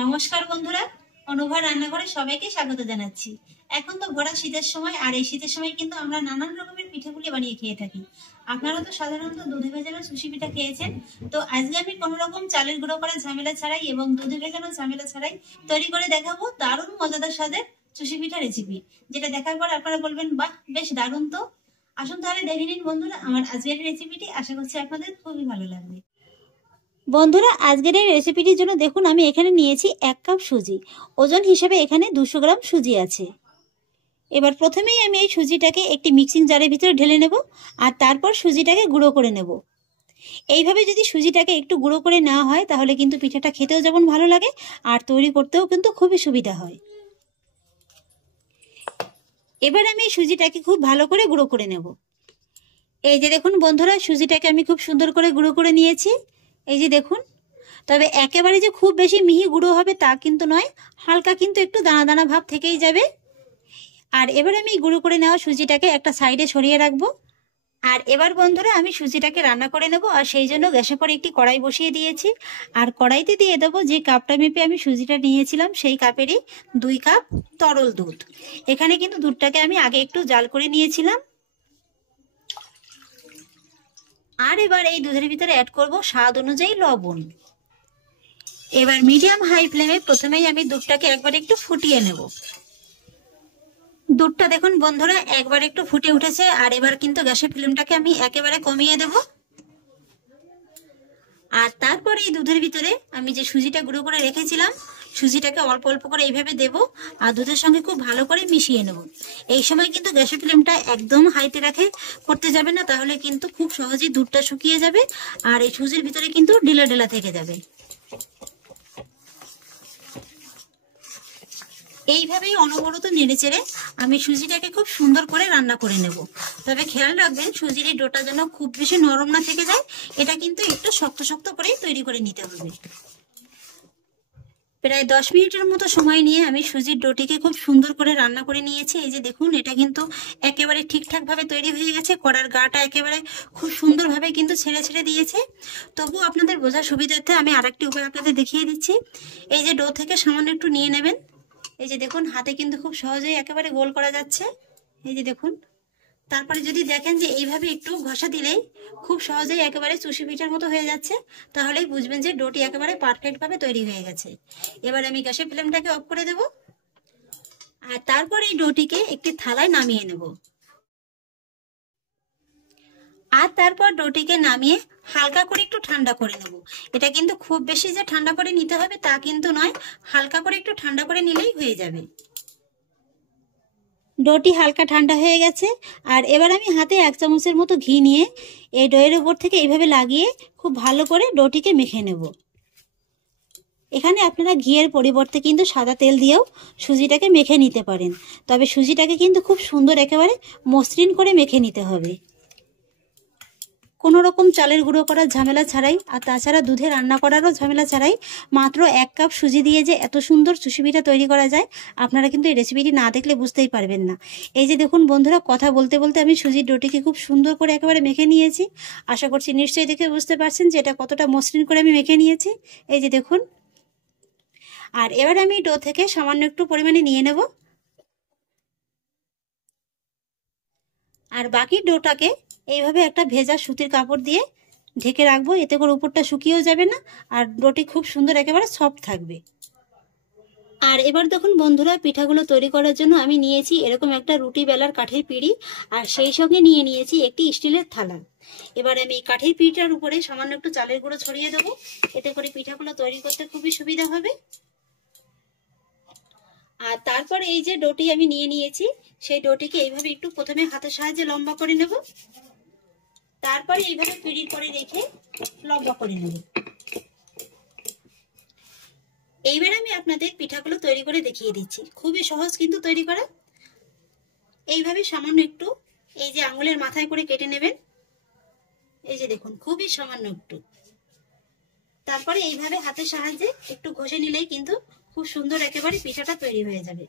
নমস্কার বন্ধুরা, অনুভা রান্নাঘরে সবাইকে স্বাগত জানাচ্ছি। এখন তো ভরা শীতের সময়, আর এই শীতের সময় কিন্তু আমরা নানান রকমের পিঠাপুলি বানিয়ে খেয়ে থাকি। আপনারা তো সাধারণত দুধে ভেজানো সুজি পিঠা খেয়েছেন। তো আজকে আমি কোনো রকম চালের গুঁড়ো করা ঝামেলা ছাড়াই এবং দুধে ভেজানো ঝামেলা ছাড়াই তৈরি করে দেখাবো দারুণ মজাদার স্বাদের সুজি পিঠা রেসিপি, যেটা দেখার পর আপনারা বলবেন বাহ, বেশ দারুণ। তো আসুন তাহলে দেখে নিন বন্ধুরা আমার আজকের রেসিপিটি। আশা করছি আপনাদের খুবই ভালো লাগবে। বন্ধুরা, আজকের এই রেসিপিটির জন্য দেখুন আমি এখানে নিয়েছি 1 কাপ সুজি। ওজন হিসেবে এখানে 200 গ্রাম সুজি আছে। এবার প্রথমেই আমি এই সুজিটাকে একটি মিক্সিং জারের ভিতরে ঢেলে নেব, আর তারপর সুজিটাকে গুঁড়ো করে নেব। এইভাবে যদি সুজিটাকে একটু গুঁড়ো করে নেওয়া হয় তাহলে কিন্তু পিঠাটা খেতেও যেমন ভালো লাগে আর তৈরি করতেও কিন্তু খুবই সুবিধা হয়। এবার আমি এই সুজিটাকে খুব ভালো করে গুঁড়ো করে নেব। এই যে দেখুন বন্ধুরা, সুজিটাকে আমি খুব সুন্দর করে গুঁড়ো করে নিয়েছি। এই যে দেখুন, তবে একেবারে যে খুব বেশি মিহি গুঁড়ো হবে তা কিন্তু নয়, হালকা কিন্তু একটু দানা দানা ভাব থেকেই যাবে। আর এবার আমি গুঁড়ো করে নেওয়া সুজিটাকে একটা সাইডে সরিয়ে রাখবো। আর এবার বন্ধুরা আমি সুজিটাকে রান্না করে নেব, আর সেই জন্য গ্যাসের পরে একটি কড়াই বসিয়ে দিয়েছি। আর কড়াইতে দিয়ে দেবো যে কাপটা মেপে আমি সুজিটা নিয়েছিলাম সেই কাপেরই 2 কাপ তরল দুধ। এখানে কিন্তু দুধটাকে আমি আগে একটু জাল করে নিয়েছিলাম। আর এবার এই দুধের ভিতরে অ্যাড করব স্বাদ অনুযায়ী লবণ। এবার মিডিয়াম হাই ফ্লেমে প্রথমেই আমি দুধটাকে একবার একটু ফুটিয়ে নেব। দুধটা দেখুন বন্ধুরা একবার একটু ফুটে উঠেছে, আর এবার কিন্তু গ্যাসের ফ্লেমটাকে আমি একেবারে কমিয়ে দেব। আর তারপর এই দুধের ভিতরে আমি যে সুজিটা গুঁড়ো করে রেখেছিলাম সুজিটাকে অল্প অল্প করে এইভাবে দেব, আর দুধের সঙ্গে খুব ভালো করে মিশিয়ে নেব। এই সময় কিন্তু গ্যাসের ফ্লেমটা একদম হাইতে রেখে করতে যাবে না, তাহলে কিন্তু খুব সহজেই দুধটা শুকিয়ে যাবে আর এই সুজির ভিতরে কিন্তু ঢিলা ঢিলা থেকে যাবে। এইভাবেই অনবরত নেড়েচেড়ে আমি সুজিটাকে খুব সুন্দর করে রান্না করে নেব। তবে খেয়াল রাখবেন সুজির এই ডোটা যেন খুব বেশি নরম না থেকে যায়, এটা কিন্তু একটু শক্ত শক্ত করেই তৈরি করে নিতে হবে। প্রায় 10 মিনিটের মতো সময় নিয়ে আমি সুজির ডোটিকে খুব সুন্দর করে রান্না করে নিয়েছি। এই যে দেখুন, এটা কিন্তু একেবারে ঠিকঠাক ভাবে তৈরি হয়ে গেছে। কড়ার গাটা একেবারে খুব সুন্দরভাবে কিন্তু ছেড়ে ছেড়ে দিয়েছে। তবু আপনাদের বোঝার সুবিধার্থে আমি আরেকটি উপায় আপনাদের দেখিয়ে দিচ্ছি। এই যে ডো থেকে সামান্য একটু নিয়ে নেবেন। এই যে দেখুন, হাতে কিন্তু খুব সহজেই একেবারে গোল করা যাচ্ছে। এই যে দেখুন, তারপরে যদি দেখেন যে এইভাবে একটু ঘষা দিলেই খুব সহজেই একেবারে চুষি পিঠার মতো হয়ে যাচ্ছে, তাহলেই বুঝবেন যে ডোটি একেবারে পারফেক্ট ভাবে তৈরি হয়ে গেছে। এবার আমি গ্যাসের ফ্লেমটাকে অফ করে দেব, আর তারপর এই ডোটিকে একটি থালায় নামিয়ে নেব। আর তারপর ডোটিকে নামিয়ে হালকা করে একটু ঠান্ডা করে নেব। এটা কিন্তু খুব বেশি যে ঠান্ডা করে নিতে হবে তা কিন্তু নয়, হালকা করে একটু ঠান্ডা করে নিলেই হয়ে যাবে। ডোটি হালকা ঠান্ডা হয়ে গেছে, আর এবার আমি হাতে 1 চামচের মতো ঘি নিয়ে এই ডোয়ের উপর থেকে এইভাবে লাগিয়ে খুব ভালো করে ডোটিকে মেখে নেব। এখানে আপনারা ঘিয়ের পরিবর্তে কিন্তু সাদা তেল দিয়েও সুজিটাকে মেখে নিতে পারেন, তবে সুজিটাকে কিন্তু খুব সুন্দর একেবারে মসৃণ করে মেখে নিতে হবে, কোনো রকম চালের গুঁড়ো করার ঝামেলা ছাড়াই। আর তাছাড়া দুধে রান্না করারও ঝামেলা ছাড়াই মাত্র 1 কাপ সুজি দিয়ে যে এত সুন্দর সুজি পিঠা তৈরি করা যায়, আপনারা কিন্তু এই রেসিপিটি না দেখলে বুঝতেই পারবেন না। এই যে দেখুন বন্ধুরা, কথা বলতে বলতে আমি সুজির ডোটিকে খুব সুন্দর করে একেবারে মেখে নিয়েছি। আশা করছি নিশ্চয়ই দেখে বুঝতে পারছেন যে এটা কতটা মসৃণ করে আমি মেখে নিয়েছি। এই যে দেখুন, আর এবার আমি ডো থেকে সামান্য একটু পরিমাণে নিয়ে নেব, আর বাকি ডোটাকে এইভাবে একটা ভেজা সুতির কাপড় দিয়ে ঢেকে রাখবো। এতে করে উপরটা শুকিয়েও যাবে না, আর ডোটি খুব সুন্দর একেবারে সফট থাকবে। আর এবার দেখুন বন্ধুরা, পিঠাগুলো তৈরি করার জন্য আমি নিয়েছি এরকম একটা রুটি বেলার কাঠের পিঁড়ি, আর সেই সঙ্গে নিয়ে নিয়েছি একটি স্টিলের থালা। এবার আমি কাঠের পিঁড়িটার উপরে সামান্য একটু চালের গুঁড়ো ছড়িয়ে দেবো, এতে করে পিঠাগুলো তৈরি করতে খুবই সুবিধা হবে। আর তারপরে এই যে ডোটি আমি নিয়ে নিয়েছি সেই ডোটিকে এইভাবে একটু প্রথমে হাতের সাহায্যে লম্বা করে নেব, তারপরে এইভাবে পিঁড়ির পরে রেখে লম্বা করে নেব। এইবার আমি আপনাদের পিঠাগুলো তৈরি করে দেখিয়ে দিচ্ছি, খুবই সহজ কিন্তু তৈরি করা। এইভাবে সামান্য একটু এই যে আঙুলের মাথায় করে কেটে নেবেন। এই যে দেখুন, খুবই সামান্য একটু। তারপরে এইভাবে হাতের সাহায্যে একটু ঘষে নিলেই কিন্তু খুব সুন্দর একেবারে পিঠাটা তৈরি হয়ে যাবে।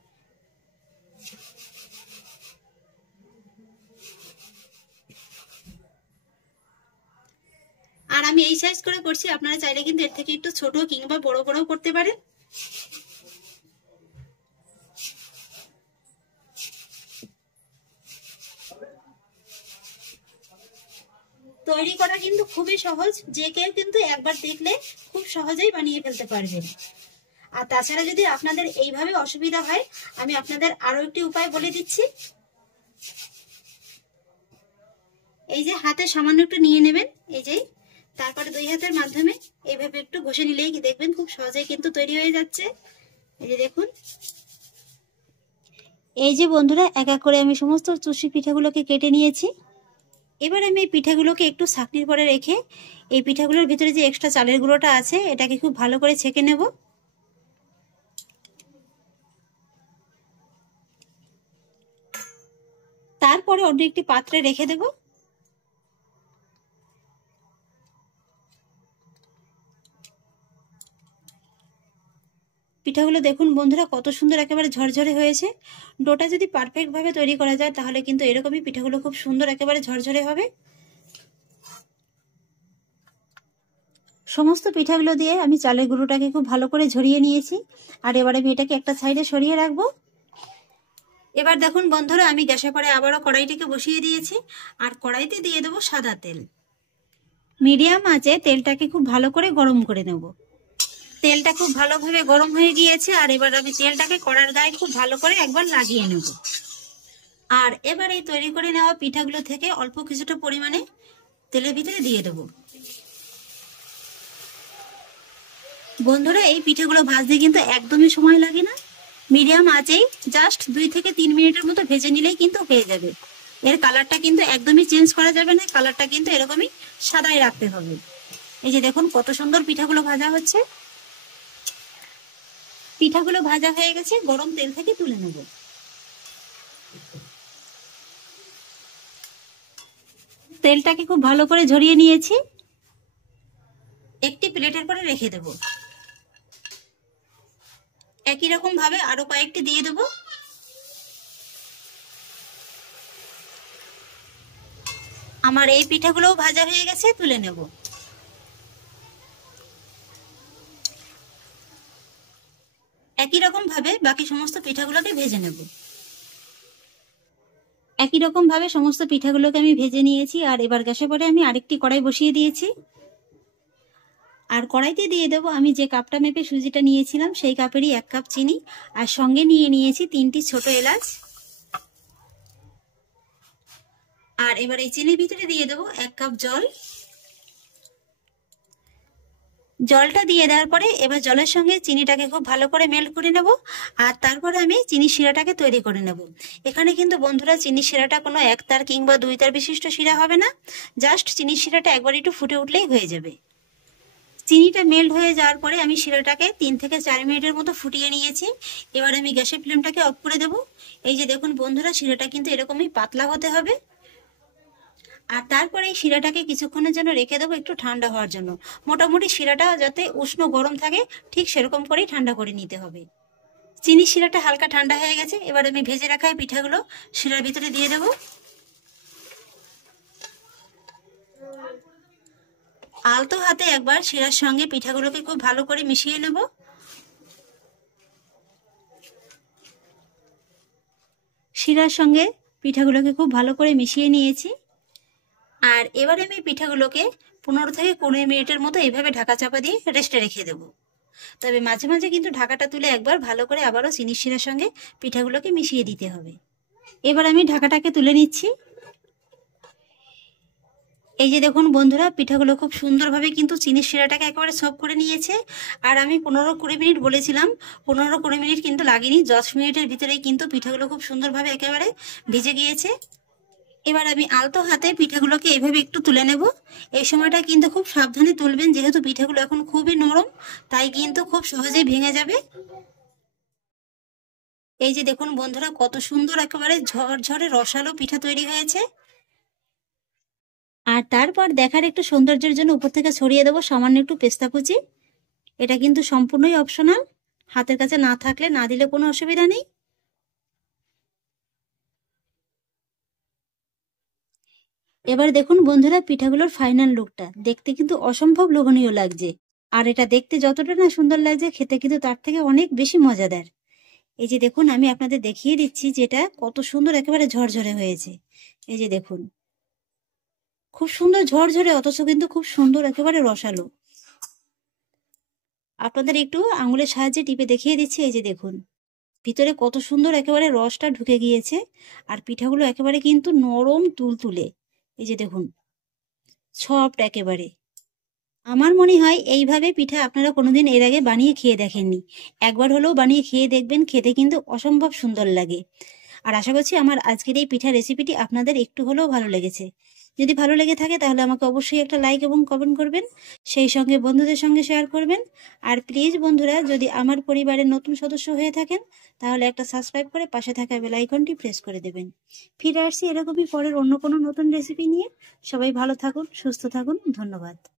আর আমি এই সাইজ করে করছি, আপনারা চাইলে কিন্তু এর থেকে একটু ছোট কিংবা বড় বড়ও করতে পারেন। তৈরি করা কিন্তু খুবই সহজ, যে কেউ কিন্তু একবার দেখলে খুব সহজেই বানিয়ে ফেলতে পারবেন। আর তাছাড়া যদি আপনাদের এইভাবে অসুবিধা হয়, আমি আপনাদের আরো একটি উপায় বলে দিচ্ছি। এই যে হাতে সামান্য একটু নিয়ে নেবেন, এই যে তারপরে দুই হাতের মাধ্যমে এইভাবে একটু ঘষে নিলেই দেখবেন খুব সহজেই কিন্তু তৈরি হয়ে যাচ্ছে। এই যে দেখুন, এই যে বন্ধুরা এক এক করে আমি সমস্ত চুষি পিঠাগুলোকে কেটে নিয়েছি। এবার আমি এই পিঠাগুলোকে একটু ছাঁকনির পরে রেখে এই পিঠাগুলোর ভিতরে যে এক্সট্রা চালের গুঁড়োটা আছে এটাকে খুব ভালো করে ছেঁকে নেব। তারপরে অন্য একটি পাত্রে রেখে দেব। পিঠাগুলো দেখুন বন্ধুরা কত সুন্দর একেবারে ঝরঝরে হয়েছে। ডোটা যদি পারফেক্ট ভাবে তৈরি করা যায় তাহলে কিন্তু এরকমই পিঠাগুলো খুব সুন্দর একেবারে ঝরঝরে হবে। সমস্ত পিঠাগুলো দিয়ে আমি চালের গুঁড়োটাকে খুব ভালো করে ঝরিয়ে নিয়েছি। আর এবার আমি এটাকে একটা সাইডে সরিয়ে রাখবো। এবার দেখুন বন্ধুরা আমি গ্যাসের পরে আবারও কড়াইটিকে বসিয়ে দিয়েছি। আর কড়াইতে দিয়ে দেবো সাদা তেল। মিডিয়াম আঁচে তেলটাকে খুব ভালো করে গরম করে নেব। তেলটা খুব ভালোভাবে গরম হয়ে গিয়েছে। আর এবার আমি তেলটাকে কড়ার গায়ে খুব ভালো করে একবার লাগিয়ে নেব। আর এবার এই তৈরি করে নেওয়া পিঠাগুলো থেকে অল্প কিছুটা পরিমাণে তেলের ভিতরে দিয়ে দেব। বন্ধুরা এই পিঠাগুলো ভাজতে কিন্তু একদমই সময় লাগে না। মিডিয়াম আঁচেই জাস্ট 2 থেকে 3 মিনিটের মতো ভেজে নিলেই কিন্তু হয়ে যাবে। এর কালারটা কিন্তু একদমই চেঞ্জ করা যাবে না, কালারটা কিন্তু এরকমই সাদাই রাখতে হবে। এই যে দেখুন কত সুন্দর পিঠাগুলো ভাজা হচ্ছে। পিঠাগুলো ভাজা হয়ে গেছে, গরম তেল থেকে তুলে নেব। তেলটাকে খুব ভালো করে ঝরিয়ে নিয়েছি। একটি প্লেটের পরে রেখে দেব। একই রকম ভাবে আরো কয়েকটি দিয়ে দেব। আমার এই পিঠাগুলোও ভাজা হয়ে গেছে, তুলে নেব। একই রকম ভাবে বাকি সমস্ত পিঠাগুলোকে ভেজে নেব। একই রকম ভাবে সমস্ত পিঠাগুলোকে আমি ভেজে নিয়েছি। আর এবার গ্যাসের পরে আমি আরেকটি কড়াই বসিয়ে দিয়েছি। আর কড়াইতে দিয়ে দেবো আমি যে কাপটা মেপে সুজিটা নিয়েছিলাম সেই কাপেরই 1 কাপ চিনি। আর সঙ্গে নিয়ে নিয়েছি 3টি ছোট এলাচ। আর এবার এই চিনির ভিতরে দিয়ে দেবো 1 কাপ জল। জলটা দিয়ে দেওয়ার পরে এবার জলের সঙ্গে চিনিটাকে খুব ভালো করে মেল্ট করে নেব। আর তারপরে আমি চিনি শিরাটাকে তৈরি করে নেব। এখানে কিন্তু বন্ধুরা চিনি শিরাটা কোনো 1 তার কিংবা 2 তার বিশিষ্ট শিরা হবে না। জাস্ট চিনি শিরাটা একবার একটু ফুটে উঠলেই হয়ে যাবে। চিনিটা মেল্ট হয়ে যাওয়ার পরে আমি শিরাটাকে 3 থেকে 4 মিনিটের মতো ফুটিয়ে নিয়েছি। এবার আমি গ্যাসের ফ্লেমটাকে অফ করে দেব। এই যে দেখুন বন্ধুরা শিরাটা কিন্তু এরকমই পাতলা হতে হবে। আর তারপরে এই শিরাটাকে কিছুক্ষণের জন্য রেখে দেবো একটু ঠান্ডা হওয়ার জন্য। মোটামুটি শিরাটা যাতে উষ্ণ গরম থাকে ঠিক সেরকম করেই ঠান্ডা করে নিতে হবে। চিনি শিরাটা হালকা ঠান্ডা হয়ে গেছে। এবার আমি ভেজে রাখা পিঠাগুলো শিরার ভিতরে দিয়ে দেবো। আলতো হাতে একবার শিরার সঙ্গে পিঠাগুলোকে খুব ভালো করে মিশিয়ে নেব। শিরার সঙ্গে পিঠাগুলোকে খুব ভালো করে মিশিয়ে নিয়েছি। আর এবারে আমি পিঠাগুলোকে 15 থেকে 20 মিনিটের মতো এইভাবে ঢাকা চাপা দিয়ে রেস্টে রেখে দেব। তবে মাঝে মাঝে কিন্তু ঢাকাটা তুলে একবার ভালো করে আবারও চিনির শিরার সঙ্গে পিঠাগুলোকে মিশিয়ে দিতে হবে। এবার আমি ঢাকাটাকে তুলে নিচ্ছি। এই যে দেখুন বন্ধুরা পিঠাগুলো খুব সুন্দরভাবে কিন্তু চিনির শিরাটাকে একেবারে সফট করে নিয়েছে। আর আমি 15-20 মিনিট বলেছিলাম, 15-20 মিনিট কিন্তু লাগেনি, 10 মিনিটের ভিতরেই কিন্তু পিঠাগুলো খুব সুন্দরভাবে একেবারে ভিজে গিয়েছে। এবার আমি আলতো হাতে পিঠাগুলোকে এইভাবে একটু তুলে নেব। এই সময়টা কিন্তু খুব সাবধানে তুলবেন, যেহেতু পিঠাগুলো এখন খুবই নরম, তাই কিন্তু খুব সহজেই ভেঙে যাবে। এই যে দেখুন বন্ধুরা কত সুন্দর একেবারে ঝরঝরে রসালো পিঠা তৈরি হয়েছে। আর তারপর দেখার একটু সৌন্দর্যের জন্য উপর থেকে ছড়িয়ে দেবো সামান্য একটু পেস্তা কুচি। এটা কিন্তু সম্পূর্ণই অপশনাল, হাতের কাছে না থাকলে না দিলে কোনো অসুবিধা নেই। এবার দেখুন বন্ধুরা পিঠাগুলোর ফাইনাল লুকটা দেখতে কিন্তু অসম্ভব লোভনীয় লাগছে। আর এটা দেখতে যতটা না সুন্দর লাগছে, খেতে কিন্তু তার থেকে অনেক বেশি মজাদার। এই যে দেখুন, আমি আপনাদের দেখিয়ে দিচ্ছি যেটা কত সুন্দর একেবারে ঝরঝরে হয়েছে। এই যে দেখুন, খুব সুন্দর ঝরঝরে, অথচ কিন্তু খুব সুন্দর একেবারে রসালো। আপনাদের একটু আঙুলের সাহায্যে টিপে দেখিয়ে দিচ্ছি। এই যে দেখুন, ভিতরে কত সুন্দর একেবারে রসটা ঢুকে গিয়েছে, আর পিঠাগুলো একেবারে কিন্তু নরম তুলতুলে। এই যে দেখুন, সফট একেবারে। আমার মনে হয় এইভাবে পিঠা আপনারা কোনোদিন এর আগে বানিয়ে খেয়ে দেখেননি। একবার হলেও বানিয়ে খেয়ে দেখবেন, খেতে কিন্তু অসম্ভব সুন্দর লাগে। আর আশা করছি আমার আজকের এই পিঠা রেসিপিটি আপনাদের একটু হলেও ভালো লেগেছে। যদি ভালো লেগে থাকে তাহলে আমাকে অবশ্যই একটা লাইক এবং কমেন্ট করবেন, সেই সঙ্গে বন্ধুদের সঙ্গে শেয়ার করবেন। আর প্লিজ বন্ধুরা, যদি আমার পরিবারের নতুন সদস্য হয়ে থাকেন তাহলে একটা সাবস্ক্রাইব করে পাশে থাকা বেল আইকনটি প্রেস করে দেবেন। ফিরে আসছি এরকমই পরের অন্য কোনো নতুন রেসিপি নিয়ে। সবাই ভালো থাকুন, সুস্থ থাকুন, ধন্যবাদ।